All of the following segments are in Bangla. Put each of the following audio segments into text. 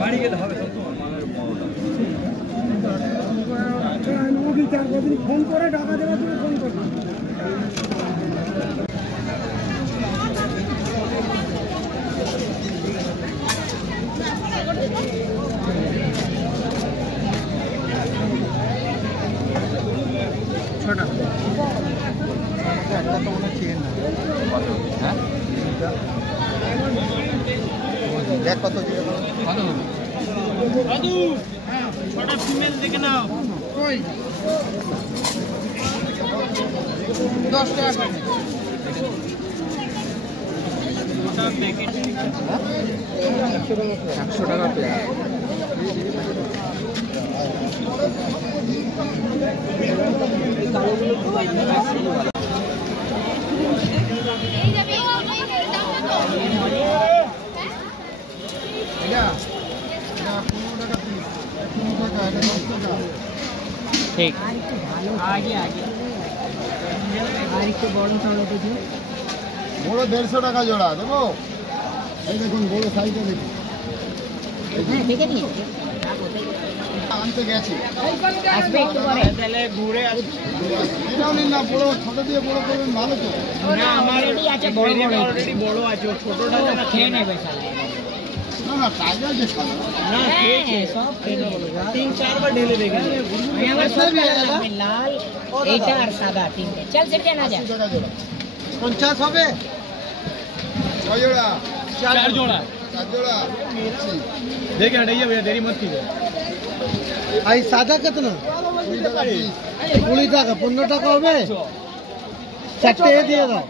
গাড়ি গেলে হবে ফোন করে টাকা দেওয়া তুমি ফোন করবে ছোটা একটা তো মনে চেন না হ্যাঁ দেখ কত দিয়ে কত দাদু ছোটা ফিমেল দেখে নাও কই 10 টাকা ওটা প্যাকেট 100 টাকা পেয়ার ठीक आगे आगे बड़ो बड़ो 150 টাকা জোড়া দেবো এই দেখুন বড় সাইজে দেখুন আনতে গেছি আসবে একটু পরে তাহলে ঘুরে আসবে এটাও নিন না বড় ছোট দিয়ে বড় করবেন ভালো তো না আমার অলরেডি আছে বড় বড় অলরেডি বড় আছে ছোটটা যেন খেয়ে নেবে না না টাইগার যে খাবে না খেয়ে সব খেয়ে নেবে 3-4 বার ঢেলে দেখেন আমার সব লাল এইটা আর সাদা তিনটে চল সেটা না যা 50 হবে কয় জোড়া 4 জোড়া 4 জোড়া देख हटाइए भैया देरी मत कीजिए आई सादा कितना 20 টাকা 15 টাকা হবে চারটে দিয়ে দাও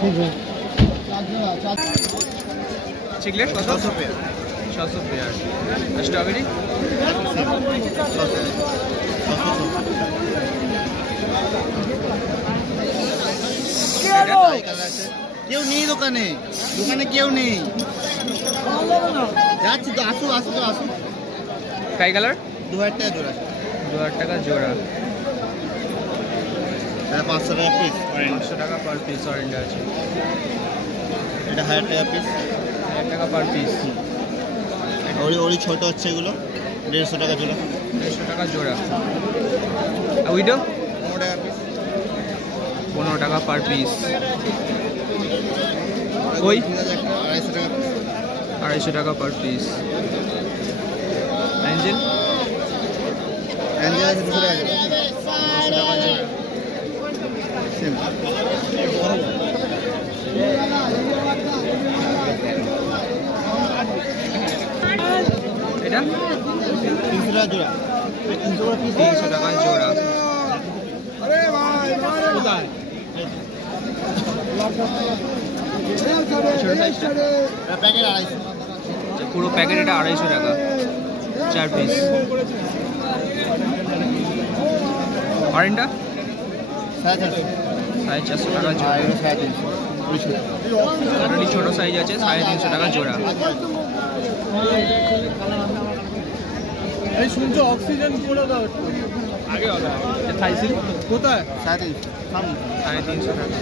ঠিক আছে चिकलेट 600 रुपया 600 रुपया स्ट्रॉबेरी क्यों नहीं दुकाने दुकाने क्यों नहीं যাচ্ছি তো আসো আসো তো আসো কাই কালার 2000 টাকা জোড়া 2000 টাকা জোড়া এটা 500 টাকা পিস 500 টাকা পার পিস অরেঞ্জ আছে এটা 1000 টাকা পিস 1000 টাকা পার পিস ওই ওই ছোট হচ্ছে এগুলো 150 টাকা জোড়া 150 টাকা জোড়া আর উইডো 15 টাকা পিস 15 টাকা পার পিস কই 250 টাকা 250 টাকা পার পিস এঞ্জেল এঞ্জেল আছে 200 টাকা জোড়া সেম এটা 300 টাকা জোড়া 300 টাকা জোড়া আরে ভাই কোথায় প্যাকেট 250 পুরো প্যাকেট এটা 250 টাকা 4 পিস অরেঞ্জটা 450 টাকা জোড়া অলরেডি ছোট সাইজ আছে 350 টাকা জোড়া এই শুনছো অক্সিজেন করে দাও একটু আগে হবে থাইসিল কোথায় 350 টাকা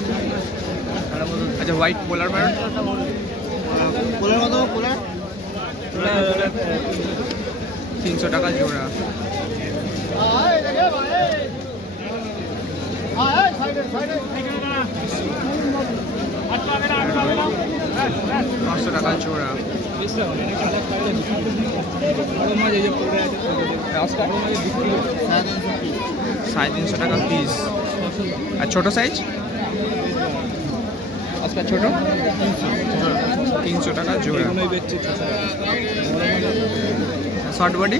अच्छा व्हाइट पोलर पैरट पोलर कत पोलर 300 টাকা জোড়া পাঁচশো টাকা জোড়া 350 টাকা পিস আর ছোট সাইজ আজকে ছোট 300 টাকা জোড়া শর্ট বডি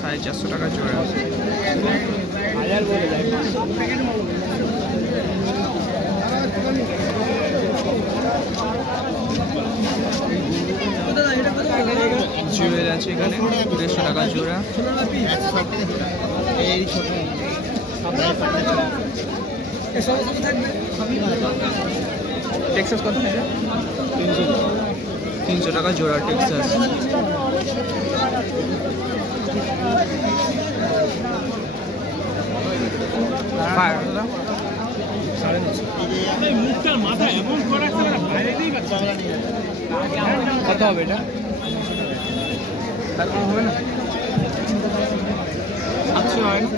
সাড়ে 400 টাকা জোড়া জুয়েল আছে এখানে 150 টাকা জোড়া টেক্সাস কত 300 টাকা জোড়া টেক্সাস কত হবে এটা? হবে না, 700 হয় না?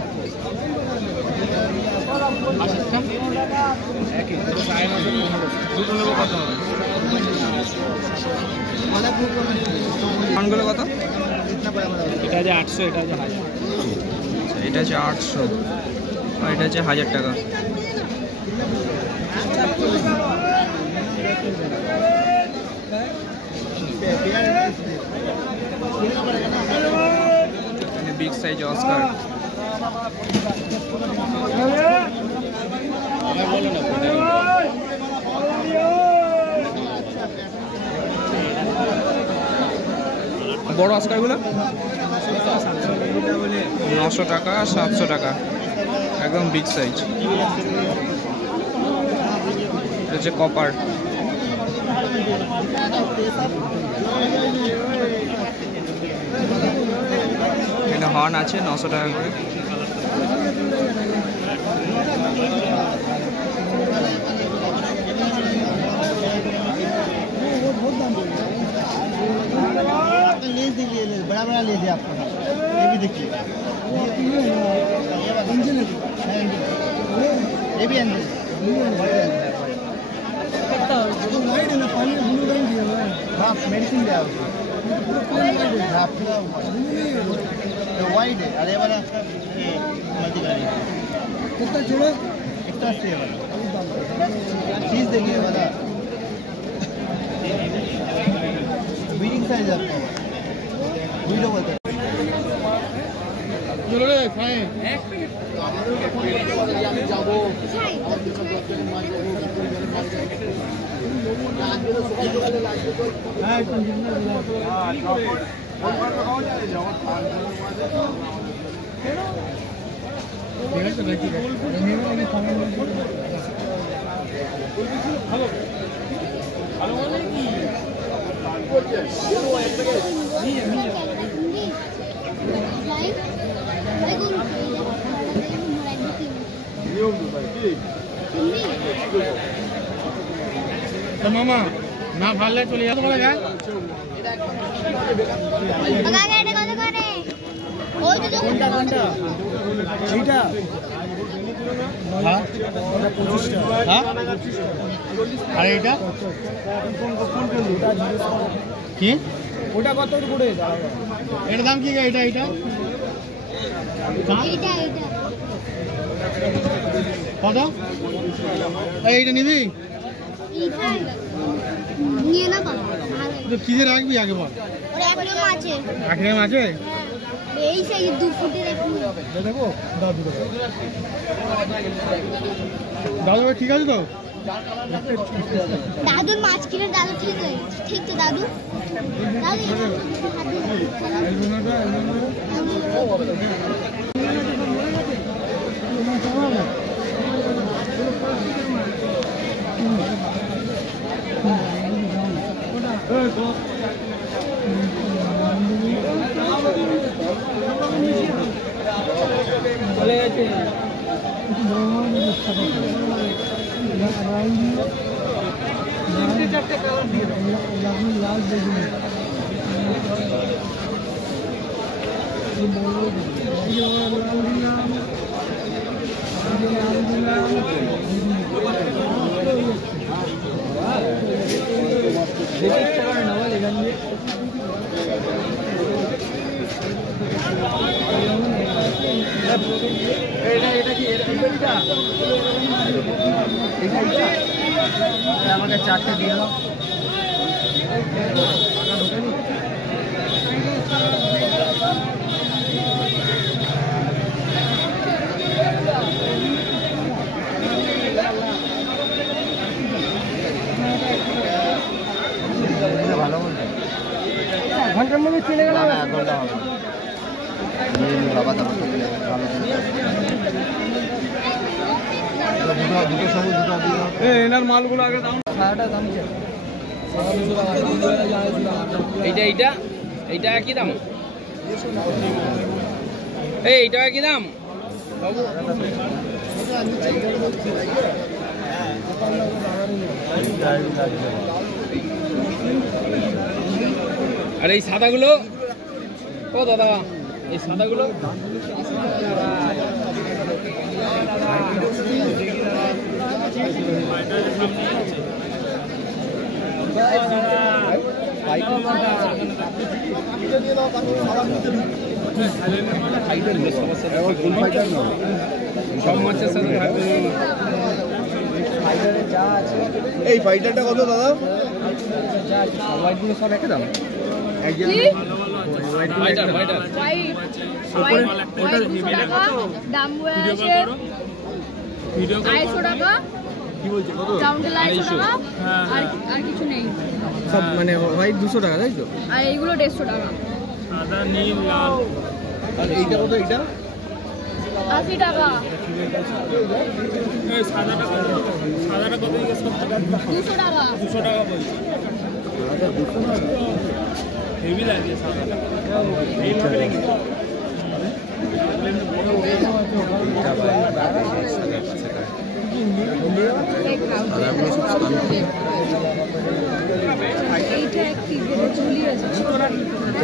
একই দুটো নেবো। কত হবে কোনগুলো কত? এটা আছে 800, এটা আছে 1000। এটা আছে 800 আর এটা আছে 1000 টাকা। Big size Oscar. বড় অস্কারগুলো 900 টাকা, 700 টাকা, একদম বিগ সাইজ। এটা হচ্ছে কপার। এখানে হর্ন আছে 900 টাকা করে। बड़ा बड़ा लीजिए आपका, ये भी देखिए, ये भी अंदर मेडिसिन दिया वाइड है। अरे वाला कितना छोड़ो, कितना से वाला चीज देखिए वाला बीडिंग साइज आपका वीडियो बोलते हैं। चलो रे खाएं। जाबो तो मामा ना ভালো চলে যাও বলে গা লাগা এটা কত করে ওই তো কোনটা কোনটা এইটা হ্যাঁ 25 টাকা হ্যাঁ আর এইটা কি ওটা কত করে এর দাম কি এটা এটা এইটা এইটা কত এইটা নিবি নিয়ে না বাবা তো কি যে রাখবি আগে বল ওর অ্যাকুরিয়াম আছে অ্যাকুরিয়াম আছে এই সেই 2 ফুটের অ্যাকুরিয়াম দেখো দাও দুটো দাদু ঠিক আছে তো দাদুর মাছ কিনে দাদু ঠিক তো দাদু চলে গেছে চারটে কালার দিয়ে লাল বেগুনি আমাকে চারটে দিয়ে দাও ভালো বলছে ঘন্টার মধ্যে চলে গেল না ঘন্টা হবে বাবা এনার মালগুলো আগে দাম সারাটা দাম এইটা এইটা এইটা কি দাম এই টাকা কি দাম আর এই সাদাগুলো ও দাদা এই সাদাগুলো সব মাছের সাথে এই ফাইটারটা কত দাদা? হোয়াইটগুলো সব একই দাম দাম আছে 250 টাকা কি বলছে কত? দাম 250 টাকা আর কিছু নেই সব মানে হোয়াইট 200 টাকা তাই তো আর এইগুলো 150 টাকা সাদা নীল লাল আর এইটা কত? এইটা 80 টাকা এই সাদাটা কত জিজ্ঞেস করতে 200 টাকা 200 টাকা বলছি হেভি লাগে সাদাটা এইভাবে নাকি এইটা একটি ঝুলি আছে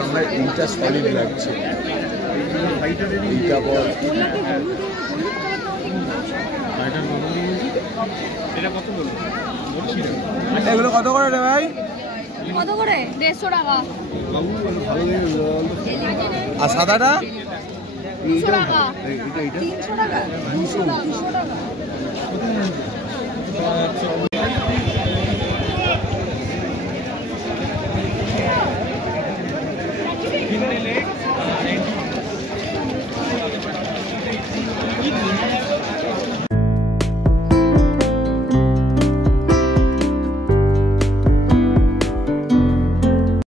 আমার এইটা সলিড লাগছে। এইটা বল এটা কত বলবো এগুলো কত করে রে ভাই? কত করে 150 টাকা আর সাদাটা? 200 টাকা এইটা 300 টাকা 200 টাকা কিনলে